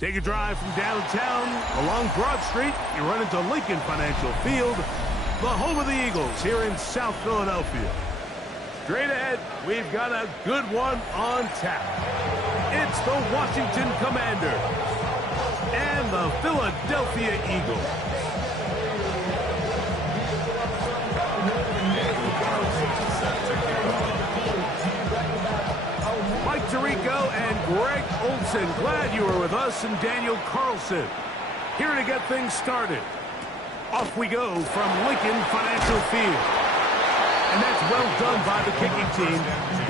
Take a drive from downtown along Broad Street. You run into Lincoln Financial Field, the home of the Eagles here in South Philadelphia. Straight ahead, we've got a good one on tap. It's the Washington Commanders and the Philadelphia Eagles. Mike Tirico and Greg Olsen, glad you were with us, and Daniel Carlson here to get things started. Off we go from Lincoln Financial Field. And that's well done by the kicking team.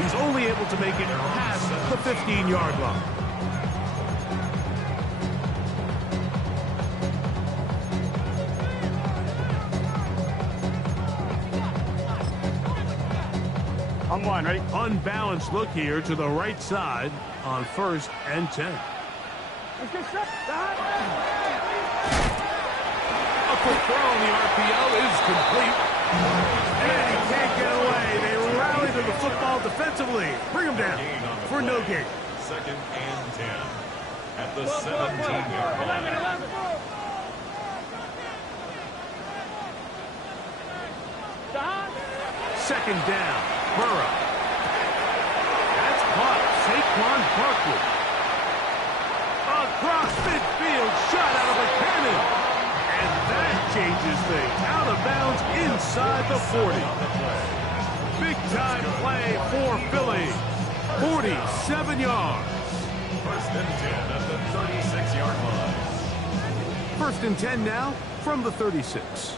He's only able to make it past the 15-yard line. On one, ready? Unbalanced look here to the right side on 1st and 10. Let's get set. A quick throw on the RPO is complete. And he can't get away. They rally to the football defensively. Bring him down for no gain. 2nd and 10 at the 17-yard line. Second down. Burrow. That's caught. Saquon Barkley. Across midfield. Shot out of a cannon. And that changes things. Out of bounds inside the 40. Big time play for Philly. 47 yards. 1st and 10 at the 36-yard line. 1st and 10 now from the 36.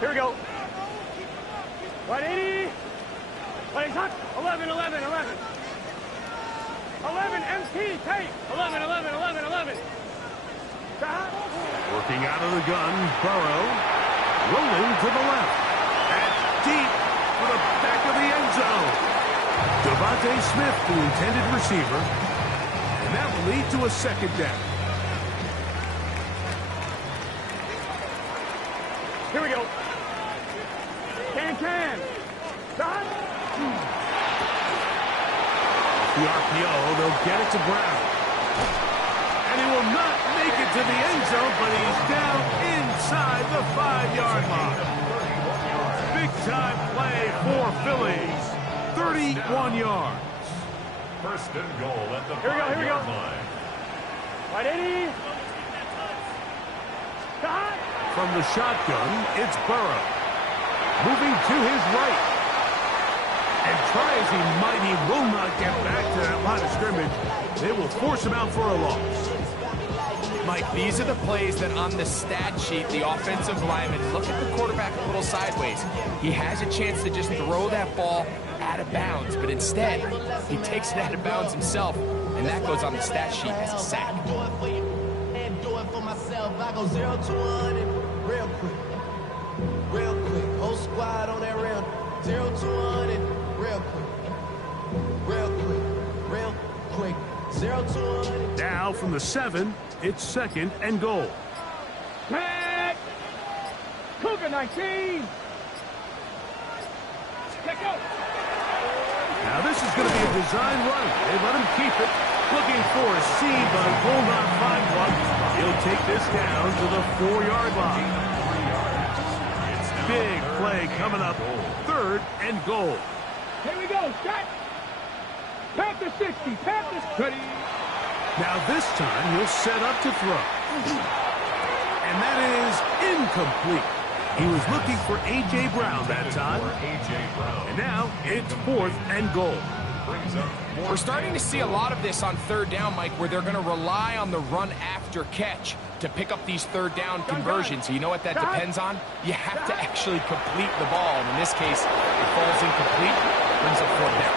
Here we go. 180. Plays hot. 11, 11, 11. 11, MT, tape. 11, 11, 11, 11. Working out of the gun, Burrow. Rolling to the left. That's deep for the back of the end zone. Devontae Smith, the intended receiver. And that will lead to a 2nd down. Here we go. Can. Shot. The RPO, they'll get it to Brown. And he will not make it to the end zone, but he's down inside the 5-yard line. Big time play for Philly. 31 yards. 1st and goal at the Here we go. 5-yard line. 180. Shot. From the shotgun, it's Burrow. Moving to his right. And try as he might, he will not get back to that line of scrimmage. They will force him out for a loss. Mike, these are the plays that on the stat sheet, the offensive lineman, look at the quarterback a little sideways. He has a chance to just throw that ball out of bounds, but instead, he takes it out of bounds himself, and that goes on the stat sheet as a sack. I go 0 to 100 real quick. Whole squad on that round. 0 to 100 real quick. 0 to 100. Now from the 7, it's 2nd and goal. Pat. Cougar 19. Let's go. Now this is going to be a design run. They let him keep it. Looking for a seam, but will not find one. He'll take this down to the 4-yard line. Big play coming up. 3rd and goal. Here we go. Shot. Panther 60. Panther 30. Now this time he'll set up to throw. And that is incomplete. He was looking for A.J. Brown that time. And now it's 4th and goal. We're starting to see a lot of this on 3rd down, Mike, where they're going to rely on the run after catch to pick up these 3rd down conversions. You know what that depends on? You have to actually complete the ball. And in this case, it falls incomplete, brings up 4th down.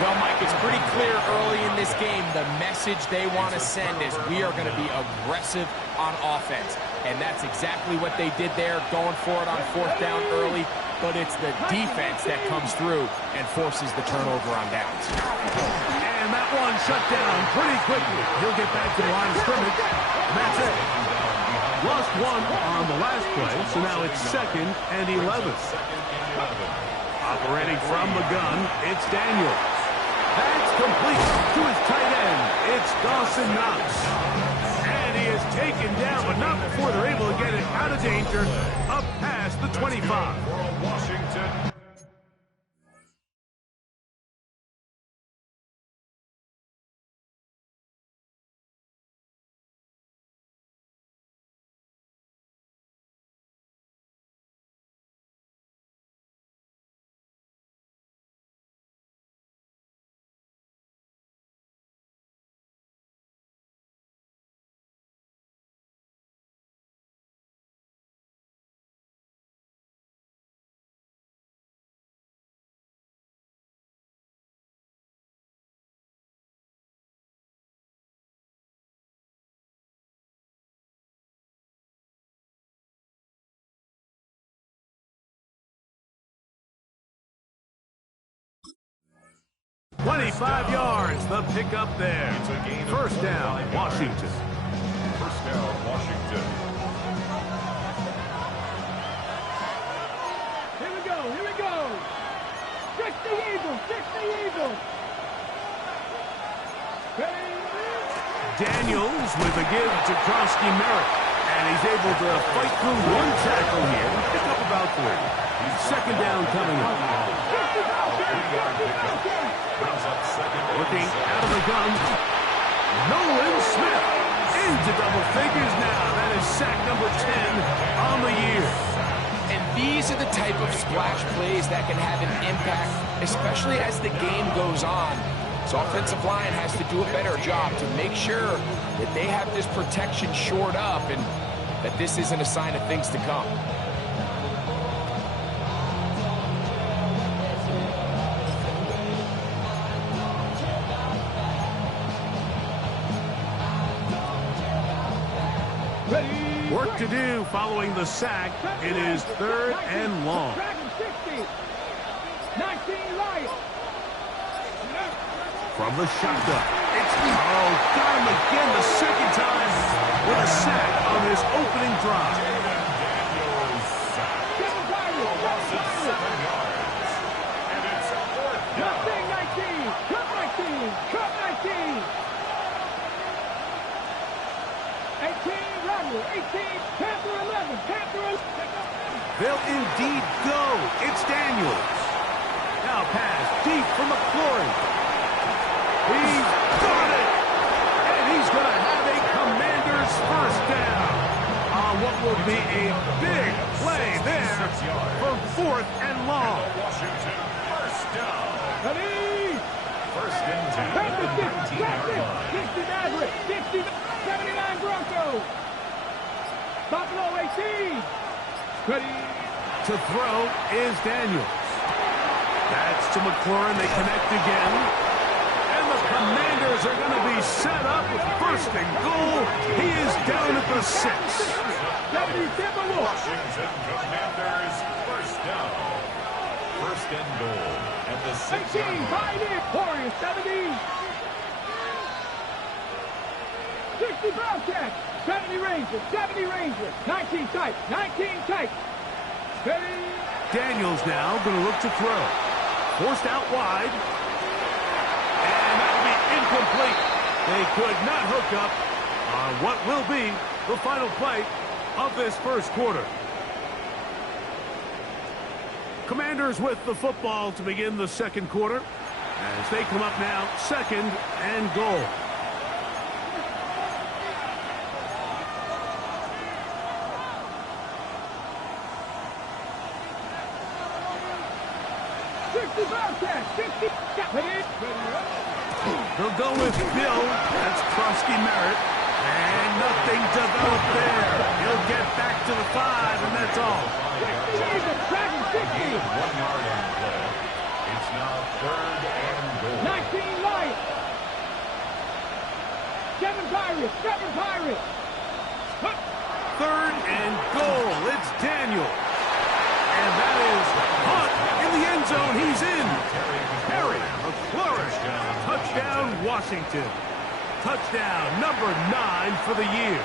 Well, Mike, it's pretty clear early in this game the message they want to send is we are going to be aggressive on offense. And that's exactly what they did there, going for it on 4th down early. But it's the defense that comes through and forces the turnover on downs. And that one shut down pretty quickly. He'll get back to the line of scrimmage. And that's it. Lost one on the last play, so now it's 2nd and 11. Operating from the gun, it's Daniels. That's complete to his tight end. It's It's Dawson Knox. And he is taken down, but not before they're able to get it out of danger, up past the 25. For Washington. "25 yards, the pickup there. It's a gain of First down, 25 yards. Washington. First down, Washington. Here we go, here we go. Fix the Eagles, fix the Eagles. Daniels with a give to Krosky Merritt. And he's able to fight through one tackle here and pick up about 3. Second down coming up. Brings up second and Looking out of the gun. Nolan Smith into double figures now. That is sack number 10 on the year. And these are the type of splash plays that can have an impact, especially as the game goes on. So offensive line has to do a better job to make sure that they have this protection shored up and that this isn't a sign of things to come. Work to do following the sack. It is third and long. 60. 19 Lions. From the shotgun. Got him again the second time with a sack on this opening drive. Daniels sacked. Losses 7 yards. And it's fourth down. 19. Cut 19. Cut 19. 18 Rebel. 18 Panther 11. Panther 11. They'll indeed go. It's Daniels. Now pass deep from McLaurin. He's got it. And he's going to have a Commander's first down on what will be a big play there for fourth and long. Washington first down. Ready. First and 10 at the 19-yard line. 60 Maverick. 60 79 Broncos. Buffalo 18. Ready. To throw is Daniels. That's to McLaurin. They connect again. And the Commanders are going to be set up with first and goal. He is down at the 6. Washington Commanders first down. First and goal at the 6-yard 18, line. find it. Warriors 70. 60 Bobcats. 70 Rangers. 70 Rangers. 19 tight. 19 tight. Ready. Daniels now going to look to throw. Forced out wide. And that will be incomplete. They could not hook up on what will be the final play of this first quarter. Commanders with the football to begin the second quarter as they come up now, second and goal. They'll go with Bill. That's Krosky Merritt. And nothing developed there. He'll get back to the 5, and that's all. 1 yard on the play. It's now third and goal. 19 Lions. 7 Pirates. 7 Pirates. Third and goal. It's Daniel. And that is Hunt in the end zone. He's in. Harry McLaurin. Touchdown, Washington. Touchdown number 9 for the year.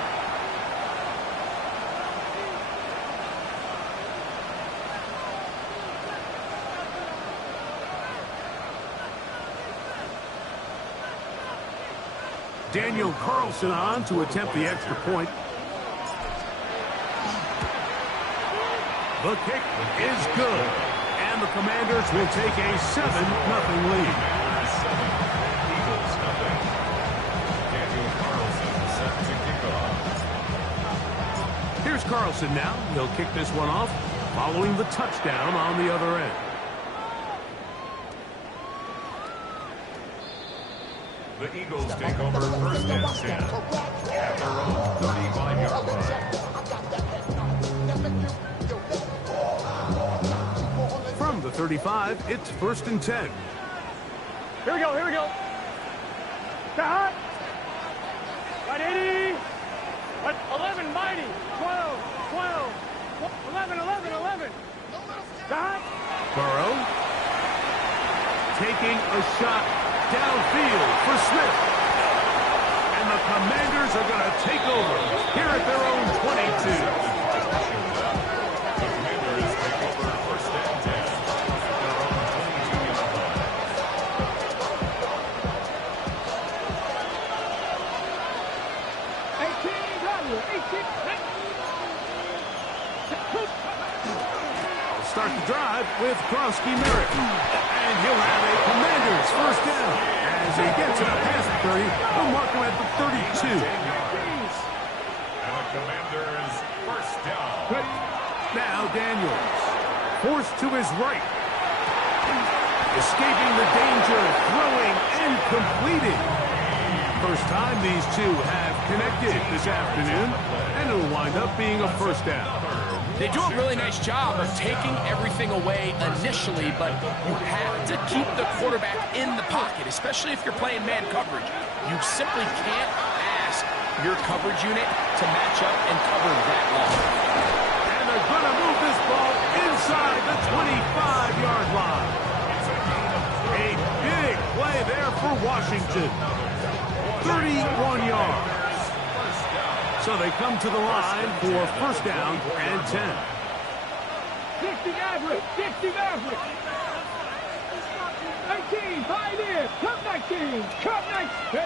Daniel Carlson on to attempt the extra point. The kick is good. And the Commanders will take a 7-0 lead. Eagles nothing. Daniel Carlson set to kick off. Here's Carlson now. He'll kick this one off following the touchdown on the other end. The Eagles take over first and 10 at their own 35-yard line. From the 35, it's first and 10. Here we go, here we go. Stop. Got 80. 11, mighty. 12, 12. 11, 11, 11. Stop. Burrow taking a shot downfield for Smith. And the Commanders are going to take over here at their own 22. The Commanders take over first and 10 at their own 22-yard line. Start the drive with Krosky Merritt. And he'll have a Commanders first down. As he gets it up past the 30, we'll mark him at the 32. And the Commanders first down. Now Daniels, forced to his right. Escaping the danger, throwing and completing. First time these two have connected this afternoon, and it'll wind up being a first down. They do a really nice job of taking everything away initially, but you have to keep the quarterback in the pocket, especially if you're playing man coverage. You simply can't ask your coverage unit to match up and cover that long. And they're going to move this ball inside the 25-yard line. A big play there for Washington. 31 yards. So they come to the line for first down and 10. 60 average, 60 average. 19, find in. Cut 19, cut 19.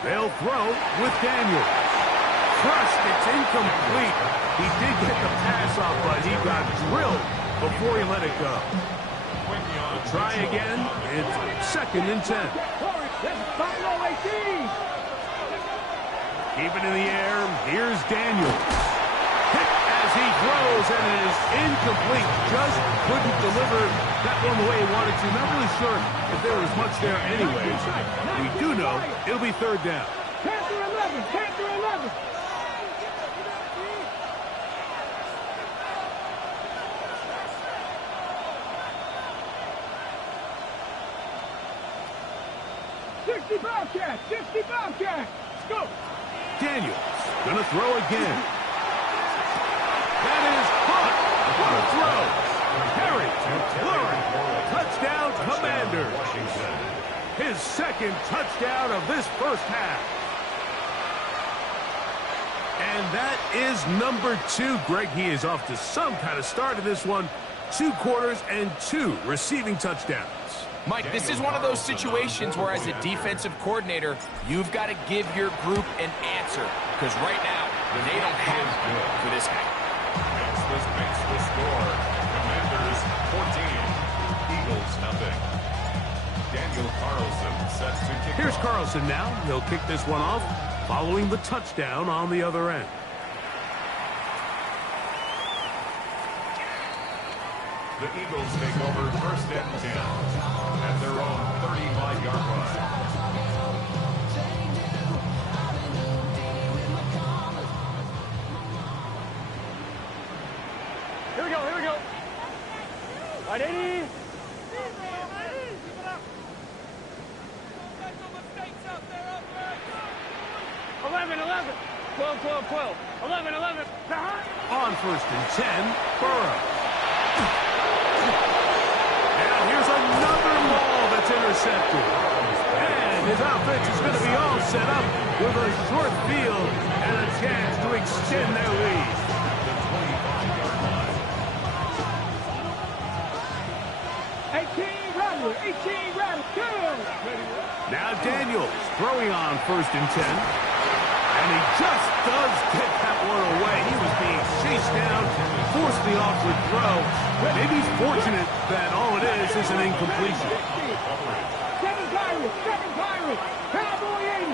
They'll throw with Daniels. Crushed, it's incomplete. He did get the pass off, but he got drilled before he let it go. Try again. It's second and 10. Buffalo 18. Keep it in the air. Here's Daniels. Hit as he throws, and it is incomplete. Just couldn't deliver that one the way he wanted to. Not really sure if there was much there anyways. We do know it'll be third down. Panther 11, Panther 11. Bobcat, 60 Bobcat. Let's go. Daniels gonna throw again. That is caught. What a throw. Harry, Flurry, touchdown Commanders. His second touchdown of this first half. And that is number 2. Greg, he is off to some kind of start in this one. 2 quarters and 2 receiving touchdowns. Mike, this is one of those situations where as a defensive coordinator, you've got to give your group an answer. Because right now, they don't have for this guy. Makes the score. Commanders 14. Eagles nothing. Daniel Carlson set to kick Here's off. Carlson now. He'll kick this one off following the touchdown on the other end. The Eagles take over first and 10 at their own 35-yard line. Here we go, here we go. 180. 11, 11. 12, 12, 12. 11, 11. On first and 10, Burrow. Now here's another ball that's intercepted. And his offense is going to be all set up with a short field and a chance to extend their lead. The 25-yard line. 18 Rattler, 18 Rattler. Go! Now Daniels throwing on 1st and 10. And he just does get that one away. He was being chased down, forced the awkward throw. Maybe he's fortunate that all it is an incompletion. Seven Pirates, Cowboy 80.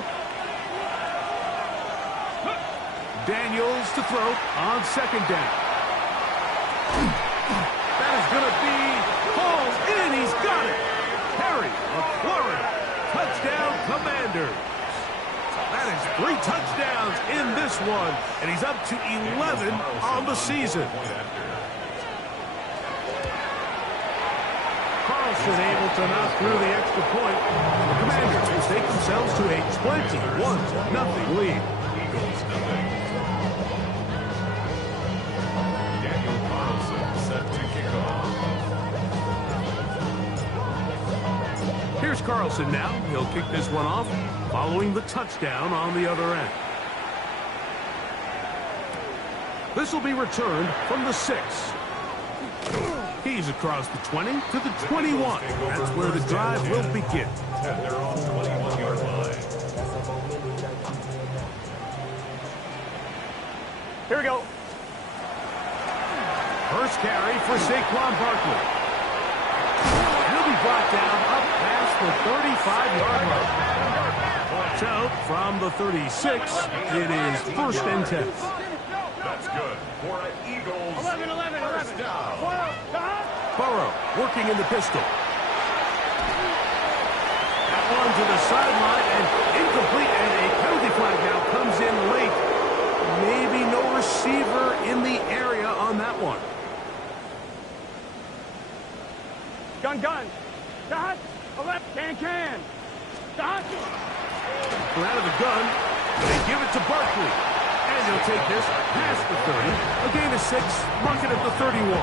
Daniels to throw on 2nd down. That is going to be hauled in. He's got it. Terry McLaurin. Touchdown, Commanders. That is 3 touchdowns in this one, and he's up to 11 on the season. Carlson able to knock through the extra point. The Commanders will take themselves to a 21-0 lead. Eagles nothing. Daniel Carlson set to kick off. Here's Carlson now. He'll kick this one off, following the touchdown on the other end. This will be returned from the 6. He's across the 20 to the 21. That's where the drive will begin. And they're on 21-yard line. Here we go. First carry for Saquon Barkley. He'll be brought down up past the 35-yard line. So, from the 36, it is 1st and 10. That's good for an Eagles 11. first down. Burrow working in the pistol. That one to the sideline and incomplete, and a penalty flag now comes in late. Maybe no receiver in the area on that one. Gun. Dot. 11. Can. Dot. From out of the gun, they give it to Barkley. And he'll take this past the 30. A gain of 6, mark it at the 31.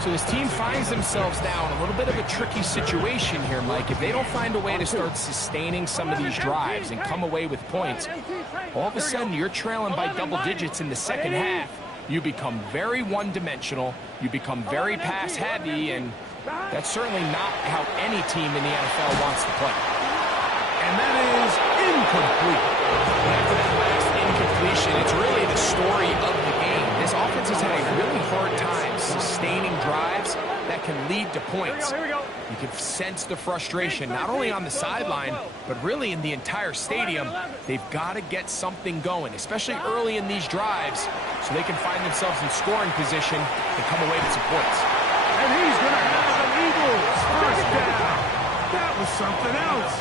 So this team finds themselves now in a little bit of a tricky situation here, Mike. If they don't find a way to start sustaining some of these drives and come away with points, all of a sudden you're trailing by double digits in the second half. You become very one-dimensional. You become very pass-heavy, and that's certainly not how any team in the NFL wants to play. And that is incomplete. After that last incompletion, it's really the story of the game. This offense has had a really hard time sustaining drives that can lead to points. Here we go. You can sense the frustration, not only on the sideline, but really in the entire stadium. They've got to get something going, especially early in these drives, so they can find themselves in scoring position and come away with some points. And he's going to have an Eagles first down. That was something else.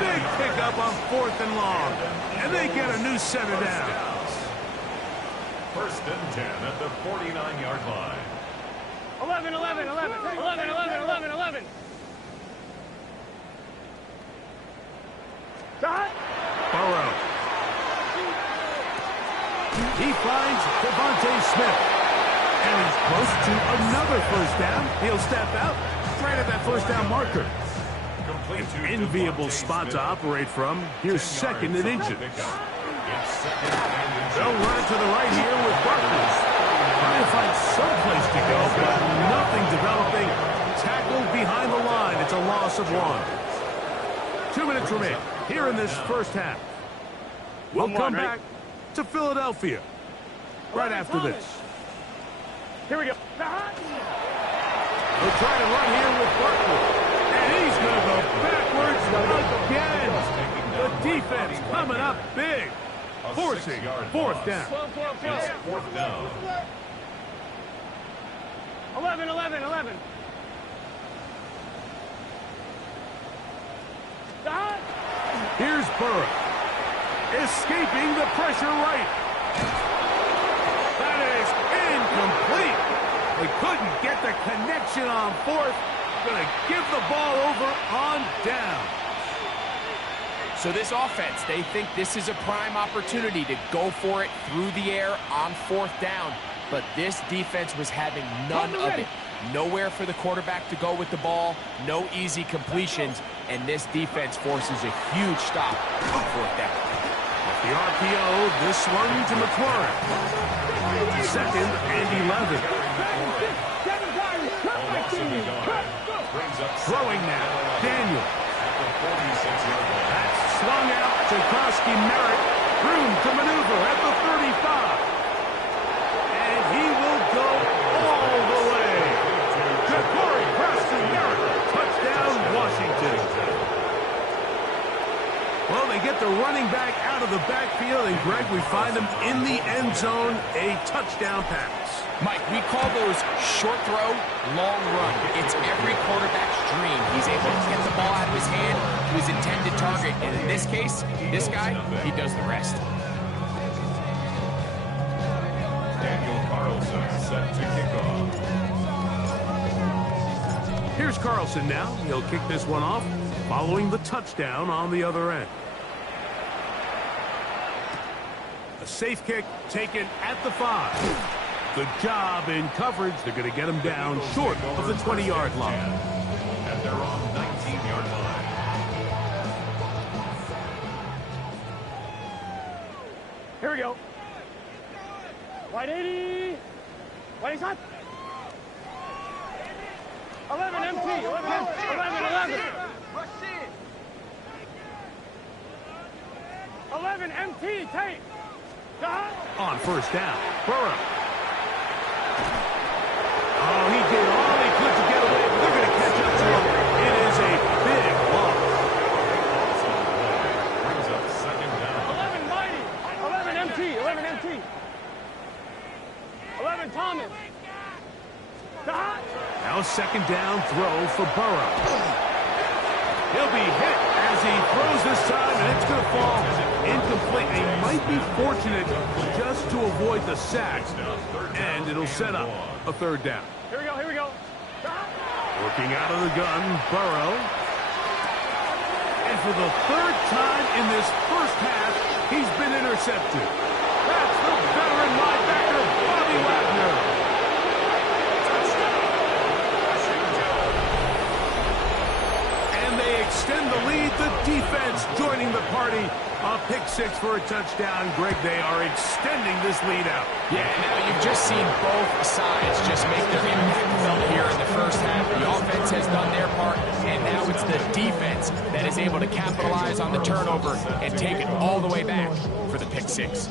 Big pickup on 4th and long. And they get a new set of downs. 1st and 10 at the 49-yard line. 11. Dot. Burrow. He finds Devontae Smith. And he's close to another first down. He'll step out right at that first down marker. Complete to Enviable Devontae spot Smith. to operate from. Here's 2nd and inches. It's 2nd and inches. They'll run it to the right here with Barkley. Trying to find some place to go, but nothing developing. Tackled behind the line. It's a loss of 1. 2 minutes remain here in this first half. We'll come back to Philadelphia right after this. Here we go. We'll try to run here with Barkley. And he's going to go backwards again. The defense coming up big. Forcing 4th down. It's 4th down. 11. Dot. Here's Burrow. Escaping the pressure right. That is incomplete. They couldn't get the connection on 4th. Going to give the ball over on down. So this offense, they think this is a prime opportunity to go for it through the air on 4th down. But this defense was having none of it. Nowhere for the quarterback to go with the ball, no easy completions, and this defense forces a huge stop on 4th down. The RPO, this one to McLaurin. 2nd and 11. Throwing now, Daniel. At the Tchaikovsky Merritt, room to maneuver at the 35. And he will go all the way. Ja'Cory Preston-Merritt, touchdown, Washington. Well, they get the running back out of the backfield, and Greg, we find him in the end zone, a touchdown pass. Mike, we call those short throw, long run. It's every quarterback's dream. He's able to get the ball out of his hand to his intended target. And in this case, this guy, he does the rest. Daniel Carlson set to kick off. Here's Carlson now. He'll kick this one off, following the touchdown on the other end. A safe kick taken at the 5. Good job in coverage. They're going to get him down short of the 20-yard line. And they're on 19-yard line. Here we go. Wide 80. Wide shot. 11 MT. 11 MT. 11. 11 MT. Tape. On first down, Burrow. Oh, he did all he could to get away, but they're going to catch up to him. It is a big loss. Brings up second down. 11 Mighty. 11 MT. 11 MT. 11 Thomas. Now second down throw for Burrow. He'll be hit as he throws this time, and it's going to fall incomplete. They might be fortunate just to avoid the sack, and it'll set up a third down. Here we go. Here we go. Working out of the gun, Burrow. And for the third time in this first half, he's been intercepted. That's the veteran linebacker, Bobby Wagner. Extend the lead. The defense joining the party. A pick six for a touchdown. Greg, they are extending this lead out. Yeah, now you've just seen both sides just make their impact felt here in the first half. The offense has done their part, and now it's the defense that is able to capitalize on the turnover and take it all the way back for the pick six.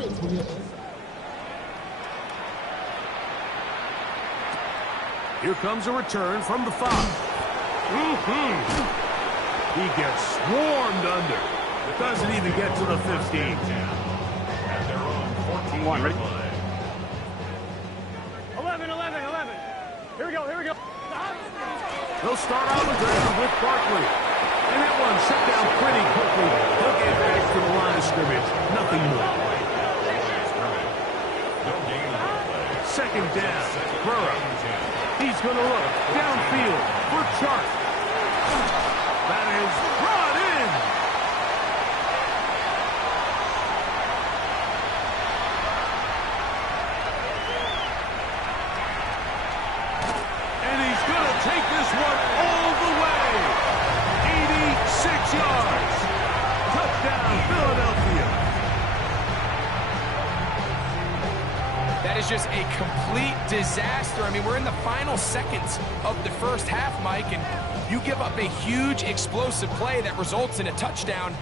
Here comes a return from the 5. He gets swarmed under. Doesn't even get to the 15. And they're on 14-yard line. 11. Here we go. They'll start on the ground with Barkley. And that one shut down pretty quickly. He'll get back to the line of scrimmage. Nothing more. Second down. Burrow. He's going to look downfield for Chark. That is brought in. And he's going to take this one all the way. 86 yards. Touchdown, Philadelphia. That is just a complete disaster. I mean, we're in the final seconds of the first half, Mike, and you give up a huge explosive play that results in a touchdown.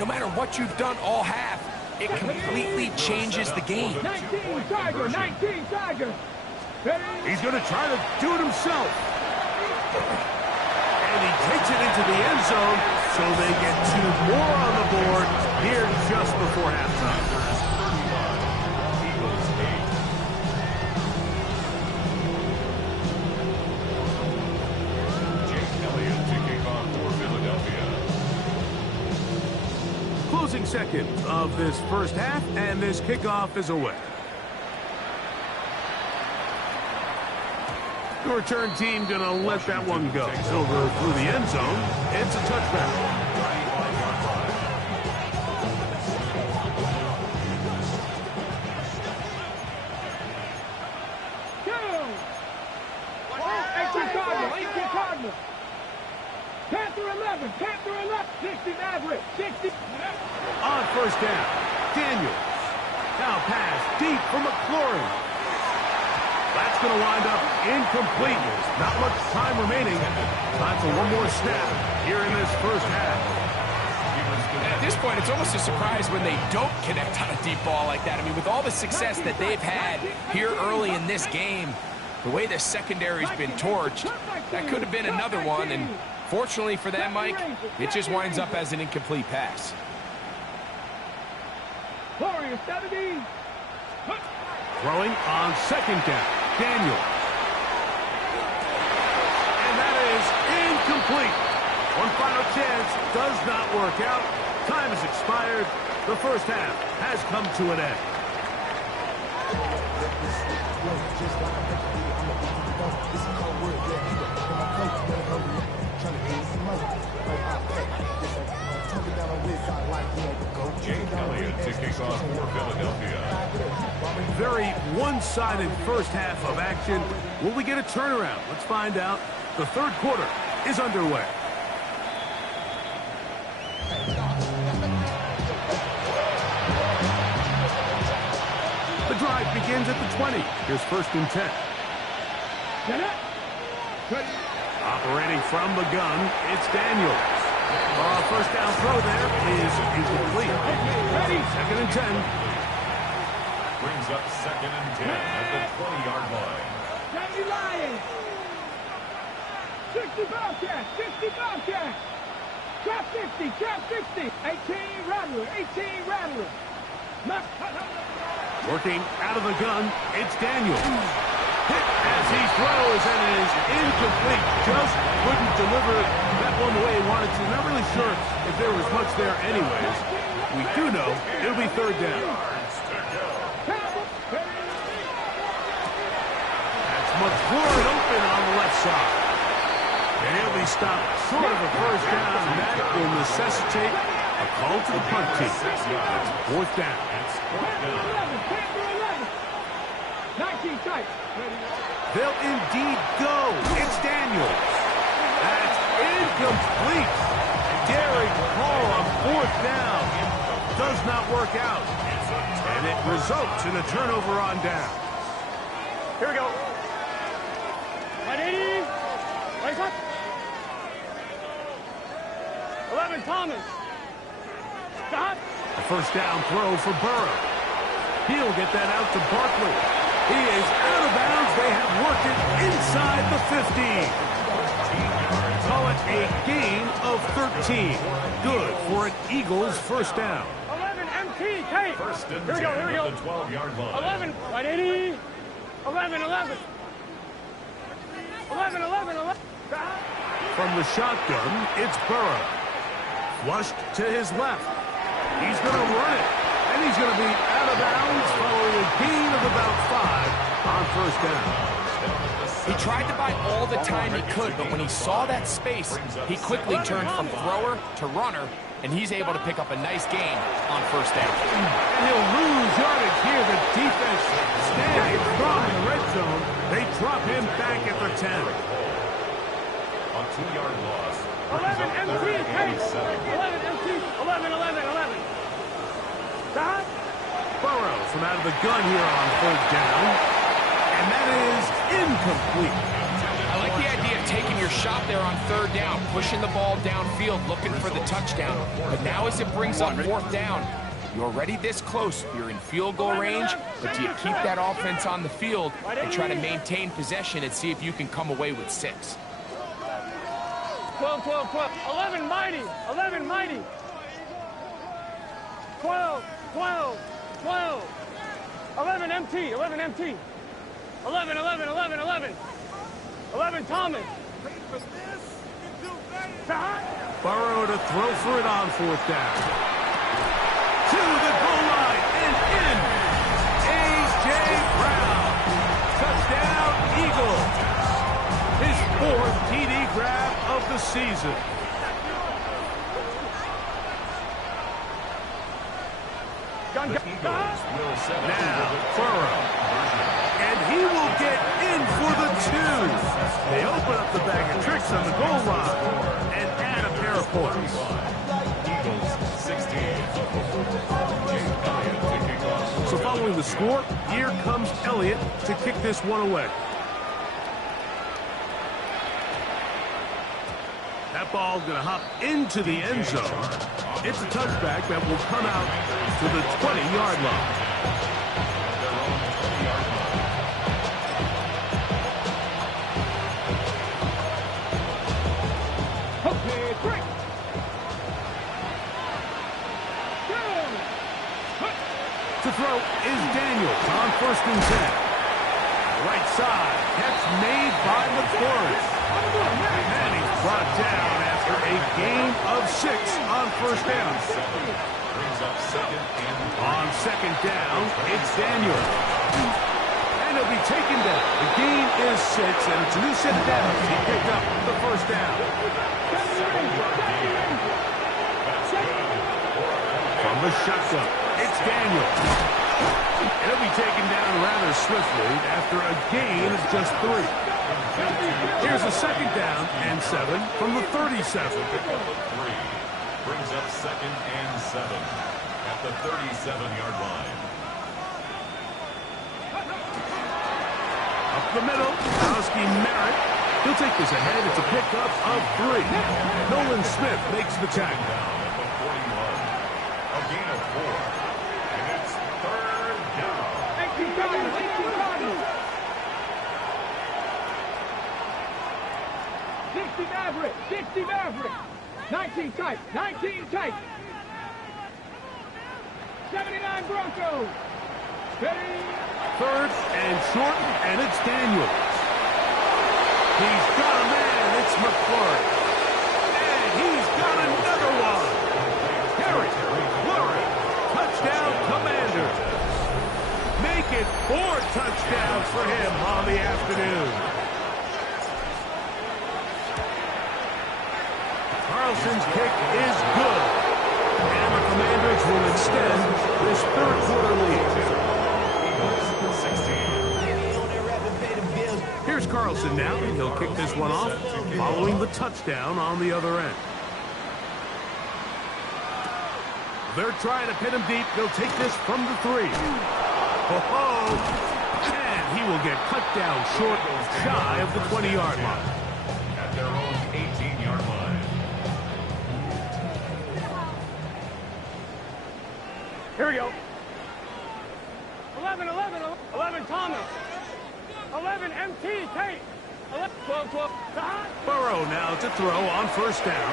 No matter what you've done all half, it completely changes the game. 19 Tiger. He's going to try to do it himself. And he takes it into the end zone, so they get 2 more on the board here just before halftime. Closing seconds of this first half, and this kickoff is away. The return team going to let that one go. Over through the end zone. It's a touchback. Panther 11, 60 Maverick, 60. On first down, Daniels. Now pass deep for McLaurin. That's going to wind up incomplete. Not much time remaining. Time for one more snap here in this first half. this point, it's almost a surprise when they don't connect on a deep ball like that. I mean, with all the success that they've had here early in this game, the way the secondary's been torched, that could have been another one. And fortunately for them, Mike, it just winds up as an incomplete pass. Throwing on second down. Daniel. And that is incomplete. One final chance does not work out. Time has expired. The first half has come to an end. Jake Elliott to kick off for Philadelphia. Very one-sided first half of action. Will we get a turnaround? Let's find out. The third quarter is underway. The drive begins at the 20. Here's first and 10. Operating from the gun, it's Daniels. First down throw there is incomplete. Second and 10. Brings up second and 10 at the 20-yard line. 60 Bobcat, 60 Bobcat. Trap 50, trap 50. 18 Rattler, 18 Rattler. Working out of the gun, it's Daniels. Hit as he throws, and it is incomplete. Just couldn't deliver that one the way he wanted to. Not really sure if there was much there anyways. We do know it'll be third down. That's McLaurin open on the left side. And he'll be stopped short of a first down, and that will necessitate a call to the punt team. It's fourth down. 19 tight. They'll indeed go. It's Daniels. That's incomplete. Daring call on fourth down. Does not work out. And it results in a turnover on down. Here we go. 180. Race up. 11 Thomas. Stop. A first down throw for Burrow. He'll get that out to Barkley. He is out of bounds. They have worked it inside the 50. Call it a gain of 13. Good for an Eagles first down. 11 MT tape. First and 10 Here we go. at the 12-yard line. 11, 180. 11, 11. 11, 11, 11. From the shotgun, it's Burrow. Flushed to his left. He's going to run it. And he's going to be out of bounds following a gain of about 5 on first down. He tried to buy all the time he could, but when he saw that space, he quickly turned from thrower to runner, and he's able to pick up a nice gain on first down. And he'll lose yardage here. The defense standing strong in the red zone. They drop him back at the 10. A 2-yard loss. 11 MT tape. 11 MT. 11, 11, 11. Stop. Burrow from out of the gun here on third down. And that is incomplete. I like the idea of taking your shot there on third down, pushing the ball downfield, looking for the touchdown. But now as it brings up fourth down, you're already this close. You're in field goal range, but do you keep that offense on the field and try to maintain possession and see if you can come away with 6? 12, 12, 12. 11 mighty. 11 mighty. 12, 12, 12. 11 MT. 11 MT. 11, 11, 11, 11. 11 Thomas. Burrow to throw for it on fourth down. To the goal line and in. A.J. Brown. Touchdown, Eagles. His 4th TD grab of the season. Now, Burrow. And he will get in for the 2. They open up the bag of tricks on the goal line and add a pair of points. Eagles 16. So following the score, here comes Elliott to kick this one away. That ball going to hop into the end zone. It's a touchback that will come out to the 20-yard line. Okay, break. To throw is Daniels on 1st and 10. Right side, catch made by McLaurin. And he's brought down after a gain of 6 on 1st down. On 2nd down, it's Daniels. And he'll be taken down. The gain is 6, and it's a new set of downs. He picked up the 1st down. From the shotgun, it's Daniels. He'll be taken down rather swiftly after a gain of just 3. Here's a 2nd down and 7 from the 37. Brings up 2nd and 7 at the 37-yard line. Up the middle, Kowski Merritt. He'll take this ahead. It's a pickup of 3. Nolan Smith makes the tackle. Down at the 41. A gain of 4. And it's 3rd down. 60 Maverick, 60 Maverick. 19 tight, 19 tight. 79 Broncos. Steady. 3rd and short, and it's Daniels. He's got a man. It's McLaurin. And he's got another one. Harry McLaurin. Touchdown, Commanders. Make it 4 touchdowns for him on the afternoon. Carlson's kick is good. And the Commanders will extend this 3rd quarter lead. Here's Carlson now, and he'll kick this one off following the touchdown on the other end. They're trying to pin him deep. They'll take this from the 3. And he will get cut down short, shy of the 20-yard line. At their own 18-yard line. Here we go. 11 Thomas. 11 MT Tate. 12. Burrow now to throw on 1st down.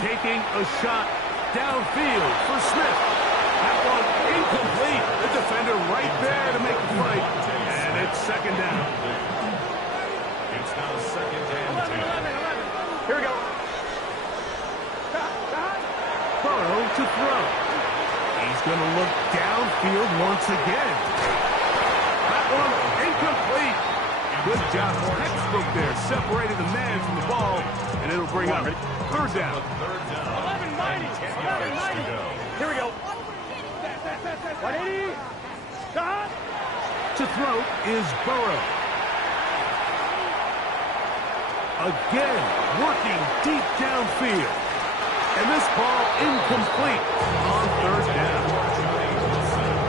Taking a shot downfield for Smith. That one incomplete. The defender right there to make the fight. And it's 2nd down. It's now 2nd and 10. Here we go. Burrow to throw. He's going to look downfield once again. That one incomplete. Good job. Textbook there. Separated the man from the ball. And it'll bring up 3rd down. 11 mighty. Here we go. 180. Stop. To throw is Burrow. Again, working deep downfield. And this ball incomplete on 3rd down.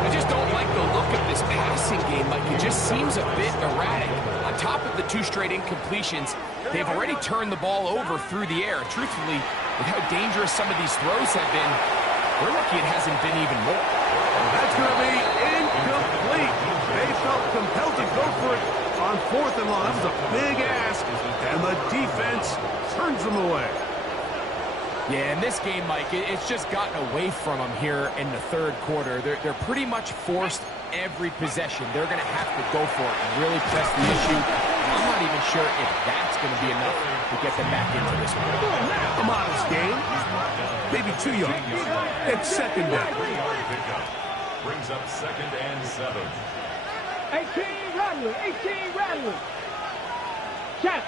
I just don't like the look of this passing game. Like, it just seems a bit erratic. On top of the 2 straight incompletions, they've already turned the ball over through the air. Truthfully, with how dangerous some of these throws have been, we're lucky it hasn't been even more. That's going to be incomplete. They felt compelled to go for it on 4th and long. That was a big ask, and the defense turns them away. Yeah, in this game, Mike, it's just gotten away from them here in the 3rd quarter. They're pretty much forced every possession. They're going to have to go for it and really press the issue. I'm not even sure if that's going to be enough to get them back into this one. A modest game, maybe 2 yards. It's 2nd down. Brings up 2nd and 7. 18 Rattler. Check.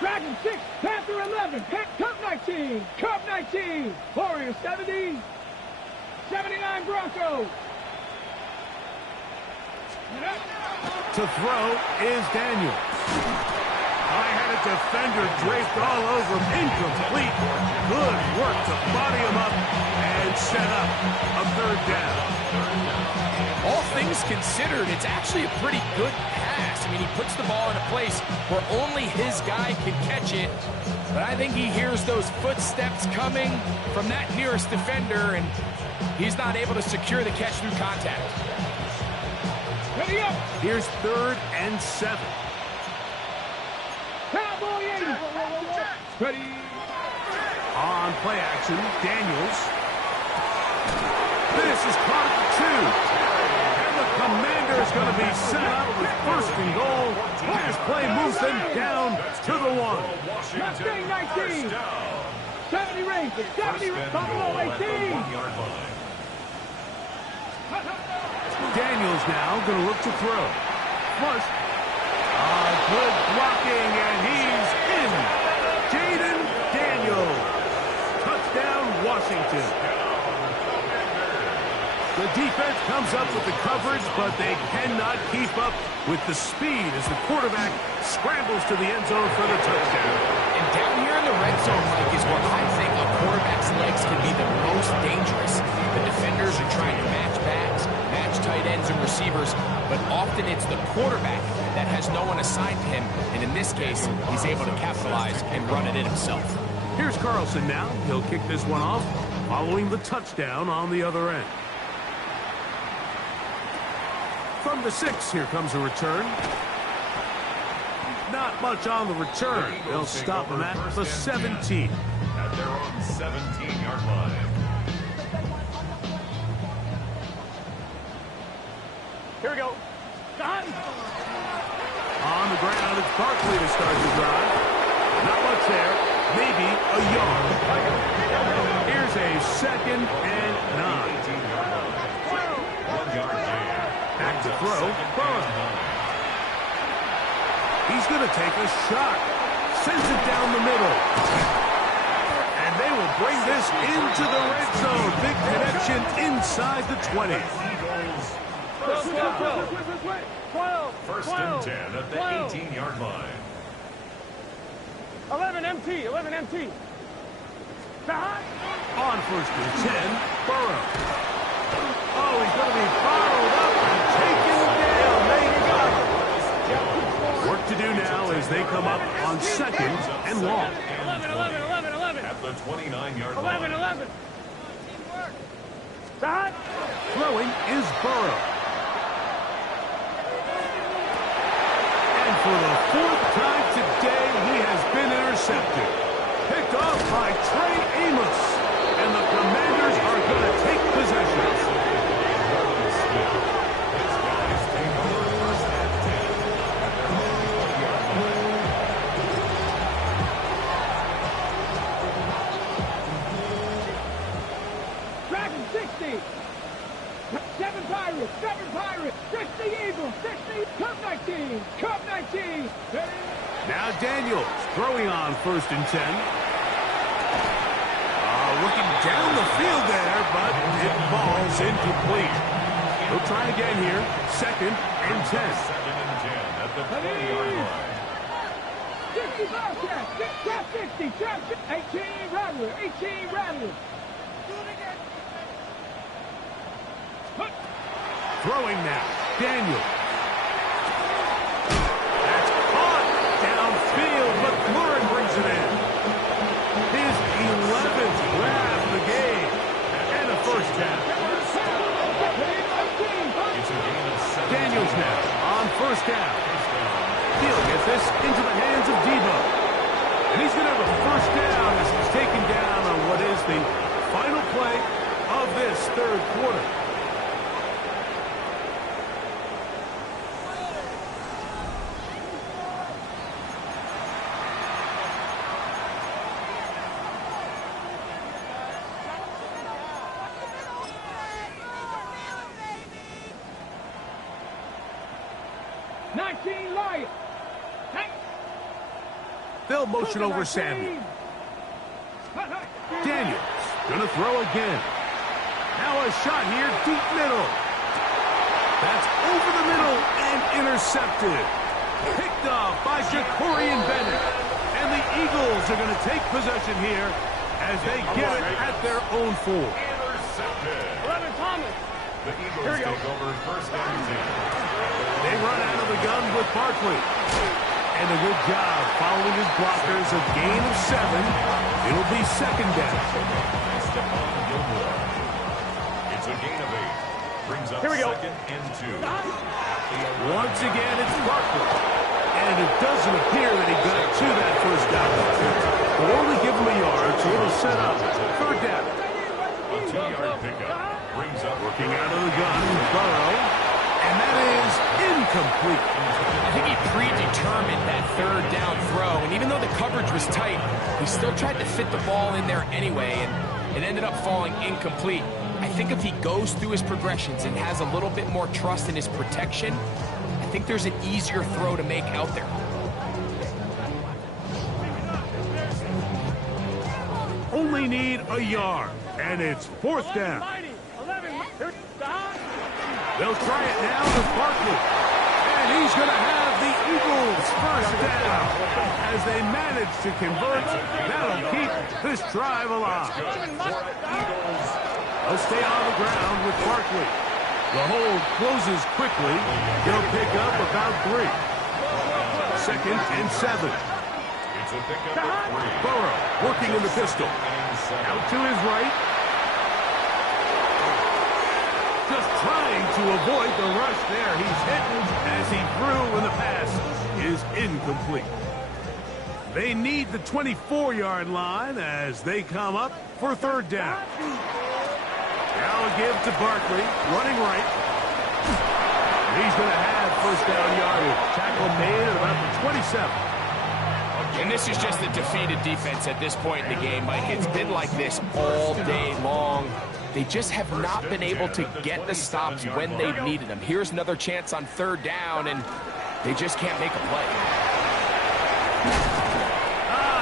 Dragon 6, Panther 11, Cup 19, Warriors 70, 79 Broncos. To throw is Daniels. I had a defender draped all over him. Incomplete. Good work to body him up and set up a third down. All things considered, it's actually a pretty good pass. I mean, he puts the ball in a place where only his guy can catch it. But I think he hears those footsteps coming from that nearest defender, and he's not able to secure the catch through contact. Ready up. Here's 3rd and 7. Cowboy 80. Ready. On play action, Daniels. This is caught at the 2. And the Commander is going to be set up with 1st and goal. This play moves them down to the 1. Mustang 19. 70 Rangers. 70 Buffalo 18. Daniels now going to look to throw. Flush. Good blocking, and he's in. Jaden Daniels. Touchdown, Washington. The defense comes up with the coverage, but they cannot keep up with the speed as the quarterback scrambles to the end zone for the touchdown. And down here in the red zone, Mike, is where I think a quarterback's legs can be the most dangerous. The defenders are trying to match backs, match tight ends and receivers, but often it's the quarterback that has no one assigned to him, and in this case, he's able to capitalize and run it in himself. Here's Carlson now. He'll kick this one off, following the touchdown on the other end. From the 6, here comes a return. Not much on the return. They'll stop him at the 17. At their own 17-yard line. Here we go. Done. On the ground, it's Barkley to start the drive. Not much there. Maybe a yard. Here's a 2nd and 9. 1-yard gain. Back to throw. Burrow. He's going to take a shot. Sends it down the middle. And they will bring this into the red zone. Big connection inside the 20. First and 10 at the 18-yard line. 11 MT. 11 MT. On 1st and 10, Burrow. Oh, he's going to be followed up and taken down. They got it. Work to do now as they come up on 2nd and long. 11, 11, 11, 11. At the 29-yard 11, line. 11. Done. Throwing is Burrow. And for the 4th time today, he has been intercepted. Picked off by Trey Amos. And the Commanders are going to take possession. Dragon 60. 7 Pirates. 7 Pirates. 60 Eagles. 60. Cup 19. Cup 19. Now Daniels throwing on 1st and 10. Looking down the field there, but it falls incomplete. He'll try again here. 2nd and 10. 2nd and 10 at the 20-yard line. 60 Bobcat. Trap 60. Trap 18 Rattler. 18 Rattler. Throwing now. Daniels. That's caught downfield, but Lauren brings it in. His 11th grab of the game. And a 1st down. It's a gain of 7. Daniels now on 1st down. He'll get this into the hands of Debo. And he's going to have a 1st down as he's taken down on what is the final play of this 3rd quarter. They'll motion over Samuel. Daniels gonna throw again. Now a shot here, deep middle. That's over the middle and intercepted. Picked off by Jacorian Bennett. And the Eagles are going to take possession here as they get it at their own 4. Intercepted. 11 Thomas. The Eagles take over first and 10. They run out of the gun with Barkley. And a good job following his blockers. A gain of 7. It'll be second down. Stephon Gilmore. It's a gain of 8. Brings up Here we go. second and 2. Once again, it's Barkley. And it doesn't appear that he got to that first down. But only give him a yard, so it'll set up third down. A 2-yard pickup. Brings up Working out of the gun, Burrow. And that is incomplete. I think he predetermined that third down throw, and even though the coverage was tight, he still tried to fit the ball in there anyway, and it ended up falling incomplete. I think if he goes through his progressions and has a little bit more trust in his protection, I think there's an easier throw to make out there. Only need a yard, and it's fourth down. 11. They'll try it now with Barkley. And he's going to have the Eagles first down. As they manage to convert, that'll keep this drive alive. They'll stay on the ground with Barkley. The hold closes quickly. They'll pick up about 3. Second and 7. It's a pickup of 3. Burrow working in the pistol. Out to his right. Just trying to avoid the rush there. He's hit as he threw, and the pass is incomplete. They need the 24-yard line as they come up for third down. Now a give to Barkley, running right. He's going to have first down yardage. Tackle made at about the 27. And this is just a defeated defense at this point in the game, Mike. It's been like this all day long. They just have not been able to get the stops when they've needed them. Here's another chance on third down, and they just can't make a play.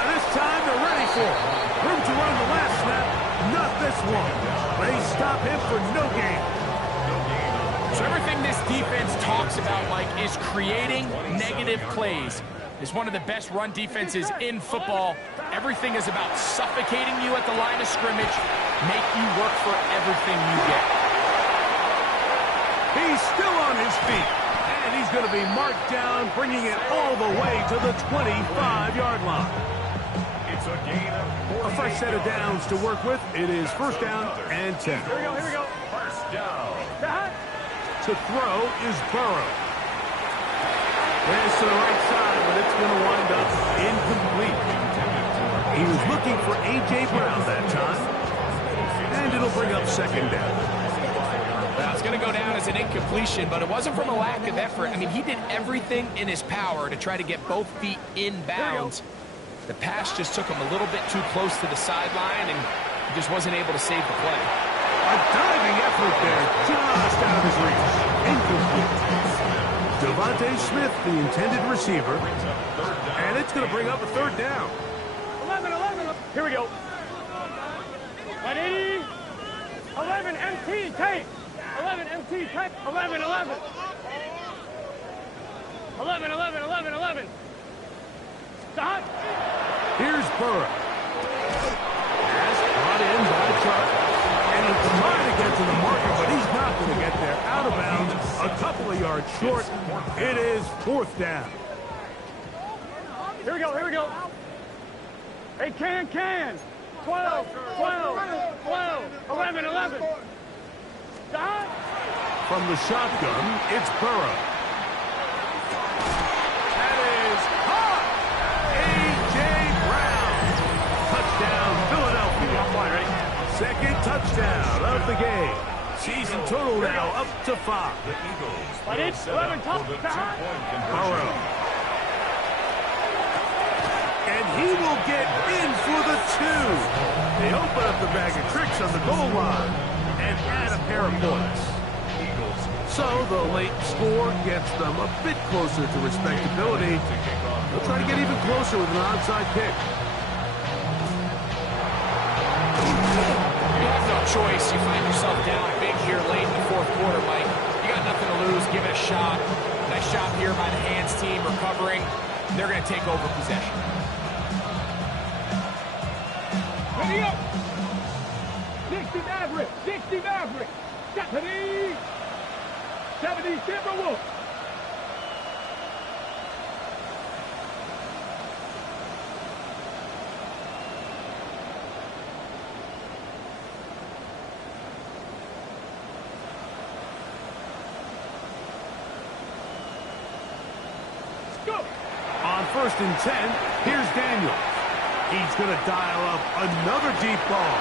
This time they're ready for it. Room to run the last snap. Not this one. They stop him for no gain. So everything this defense talks about, Mike, is creating negative plays. It's one of the best run defenses in football. Everything is about suffocating you at the line of scrimmage, make you work for everything you get. He's still on his feet, and he's going to be marked down, bringing it all the way to the 25-yard line. It's a gain of 4. A fresh set of downs to work with. It is first down and 10. Here we go. First down. To throw is Burrow. There's to the right side, but it's going to wind up incomplete. He was looking for A.J. Brown that time. And it'll bring up second down. Well, it's going to go down as an incompletion, but it wasn't from a lack of effort. I mean, he did everything in his power to try to get both feet in bounds. The pass just took him a little bit too close to the sideline, and he just wasn't able to save the play. A diving effort there, just out of his reach. Incomplete. Devontae Smith, the intended receiver, and it's going to bring up a third down. 11. Here we go. 180. 11 MT tape. 11 MT tape. 11. 11. Stop. Here's Burrow. Pass brought in by Chuck. And he's trying to get to the marker, but he's not going to get there. Out of bounds, a couple of yards short. It is fourth down. Here we go. Hey, can. 12. 11. Stop. From the shotgun, it's Burrow. That is caught! A.J. Brown. Touchdown, Philadelphia. Second touchdown of the game. Season total now up to 5. The Eagles But it's 11 for the 2-point conversion. Burrow. And he will get in for the 2. They open up the bag of tricks on the goal line and add a pair of points. So the late score gets them a bit closer to respectability. They'll try to get even closer with an onside kick. You have no choice. You find yourself down big here late in the fourth quarter, Mike. You got nothing to lose. Give it a shot. And I Nice job here by the hands team recovering. They're going to take over possession. Ready up! 60 Maverick! 60 Maverick! 70 Timberwolves! On 1st and 10, here's Daniels. He's going to dial up another deep ball.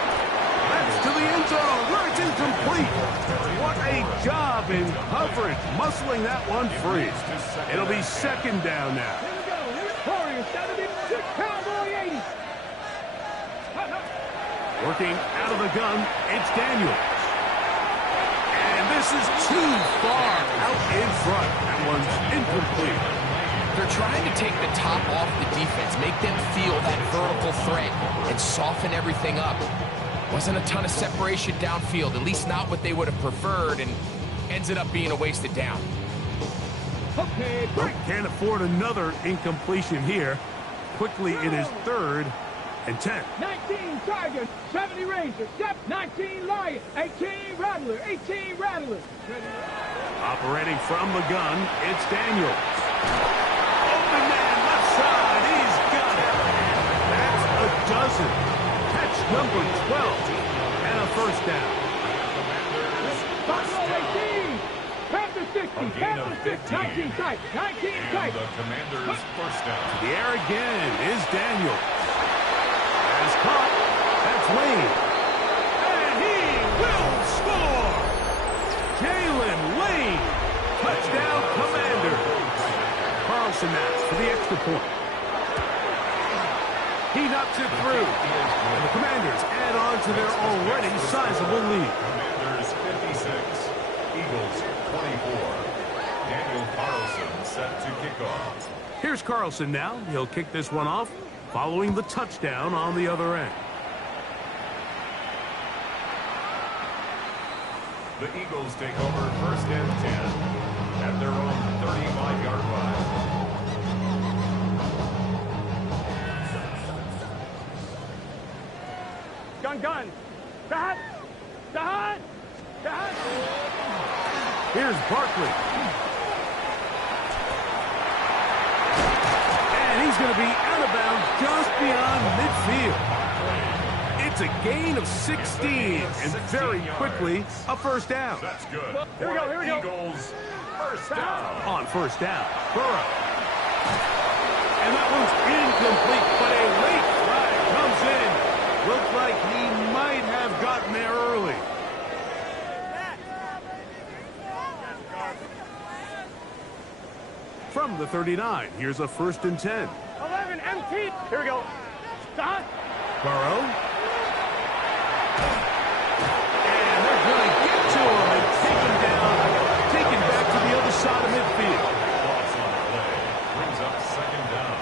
That's to the end zone where it's incomplete. What a job in coverage, muscling that one free. It'll be 2nd down now. Here we go. Here's Corey, 76 Cowboy 80. Working out of the gun, it's Daniels. And this is too far out in front. That one's incomplete. They're trying to take the top off the defense, make them feel that vertical threat, and soften everything up. Wasn't a ton of separation downfield, at least not what they would have preferred, and ends it up being a wasted down. Okay, break. Can't afford another incompletion here. Quickly, it is 3rd and 10. 19 Tiger, 70 Razor, 19 Lion, 18 Rattler, 18 Rattler. Operating from the gun, it's Daniels. Open man, left side, he's got it. That's a dozen. Catch number 12, and a 1st down. Buffalo 18, Panther 60, Panther 6, 19 tight, 19 tight. The Commanders' 1st down. The air again is Daniels. Has caught, that's Lane. And he will score! Jalen Lane, touchdown Commander. Carlson now for the extra point. He knocks it through. And the Commanders add on to their already sizable lead. Commanders 56, Eagles 24. Daniel Carlson set to kick off. Here's Carlson now. He'll kick this one off, following the touchdown on the other end. The Eagles take over 1st and 10 at their own 35-yard line. Gun. Dot. Here's Barkley. And he's going to be out of bounds just beyond midfield. It's a gain of 16, and very quickly, a 1st down. That's good. Here we go. Eagles 1st down. On 1st down, Burrow. And that one's incomplete, but a late flag comes in. Looked like he might have gotten there early. From the 39, here's a 1st and 10. 11 empty. Here we go. Dot. Burrow. And they're going to get to him and take him down, take him back to the other side of midfield. Loss on the play brings up 2nd down.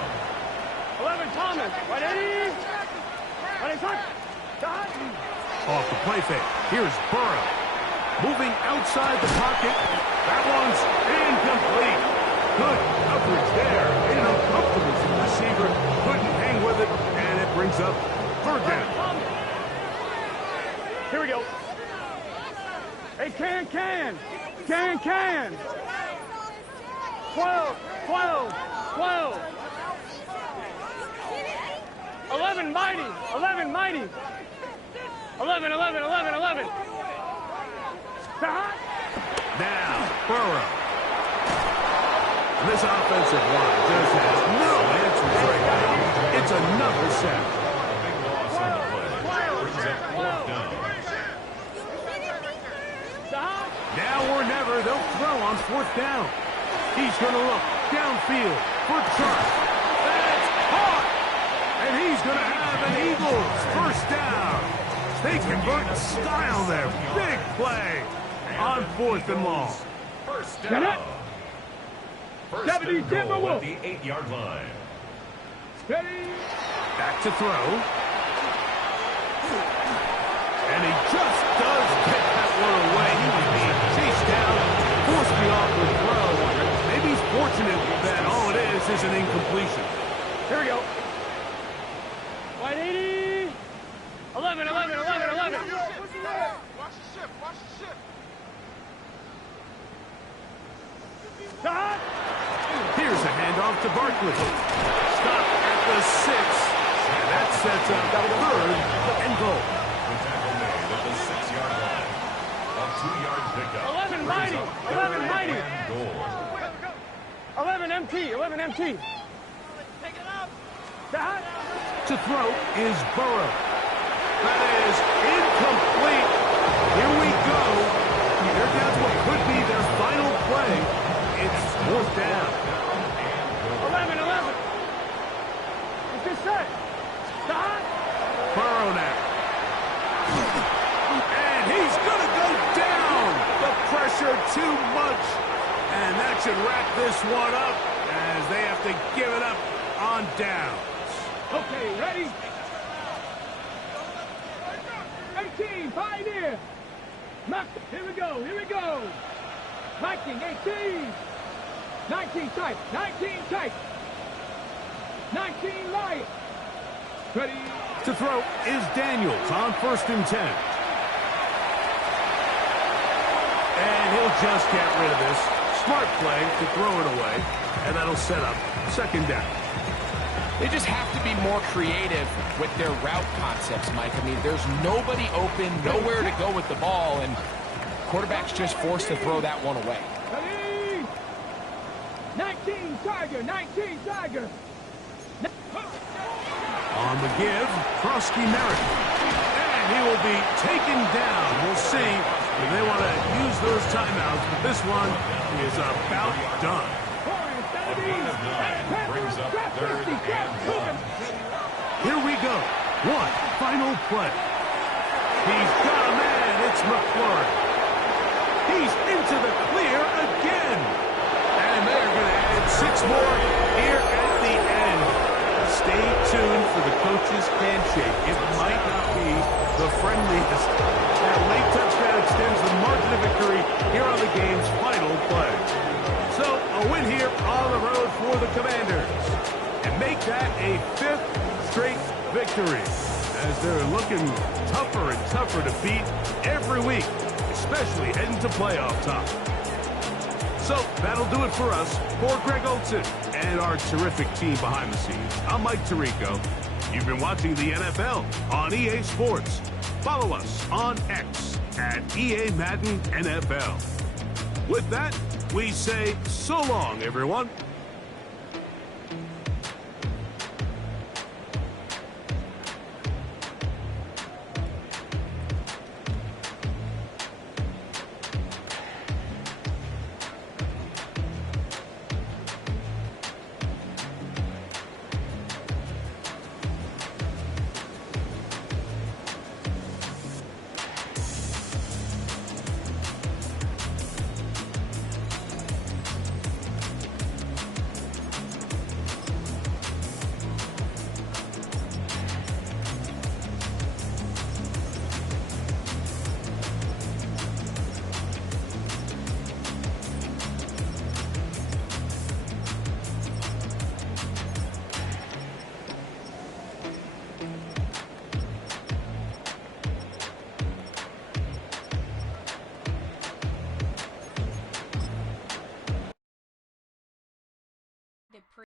11 Thomas. 180. 180 touch. Dot. Off the play fake. Here's Burrow. Moving outside the pocket. That one's incomplete. Good coverage there. In a comfortable receiver. Couldn't hang with it. And it brings up 3rd down. Here we go. Hey, can. 12. 11 mighty. 11. Dot. Now, Burrow. This offensive line just has no answers right now. It's another sack. A big loss on the play brings up 4th down. Dot. Now or never, they'll throw on 4th down. He's going to look downfield for Chark. That's caught! And he's going to have an Eagles 1st down. They convert in style there. Big play on 4th and long. 1st down. 1st 70 and goal Timberwolves. at the 8-yard line. Steady. Back to throw. And he just does get that one away. He was being chased down, forced the awkward throw. Maybe he's is an incompletion. Here we go. Wide 80. 11, 11, 11, 11. Watch the ship. Watch the ship. Stop. Here's a handoff to Barkley. Stop at the 6. And that sets up third and goal. The tackle made at the 6-yard line. A 2-yard pickup. 11 mighty. 11 mighty. And goal. 11 MT. 11 MT. Stop. To throw is Burrow. That is incomplete. Here we go. They're down to what could be their final play. It's fourth down. 11, 11. It's just set. Stop. Burrow now. And he's going to go down. The pressure too much. And that should wrap this one up as they have to give it up on downs. Okay, ready? 18, Pioneer. Here we go, here we go. 19, 18. 19 tight, 19 tight. 19 light. Ready? To throw is Daniels on 1st and 10. And he'll just get rid of this. Smart play to throw it away. And that'll set up 2nd down. They just have to be more creative with their route concepts, Mike. I mean, there's nobody open, nowhere to go with the ball, and quarterback's just forced to throw that one away. Ready? 19 Tiger, 19 Tiger. On the give, Krosky Merritt. And he will be taken down. We'll see if they want to use those timeouts, but this one is about done. Brings up 3rd and 1. Here we go. One final play. He's got a man. It's McLaurin. He's into the clear again. And they're going to add 6 more here at the end. Stay tuned for the coach's handshake. It might not be the friendliest. That late touchdown extends the margin of victory here on the game's final play. So, a win here on the road for the Commanders. And make that a 5th straight victory. As they're looking tougher and tougher to beat every week, especially heading to playoff time. So, that'll do it for us. For Greg Olsen and our terrific team behind the scenes, I'm Mike Tirico. You've been watching the NFL on EA Sports. Follow us on X at EA Madden NFL. With that, we say so long, everyone.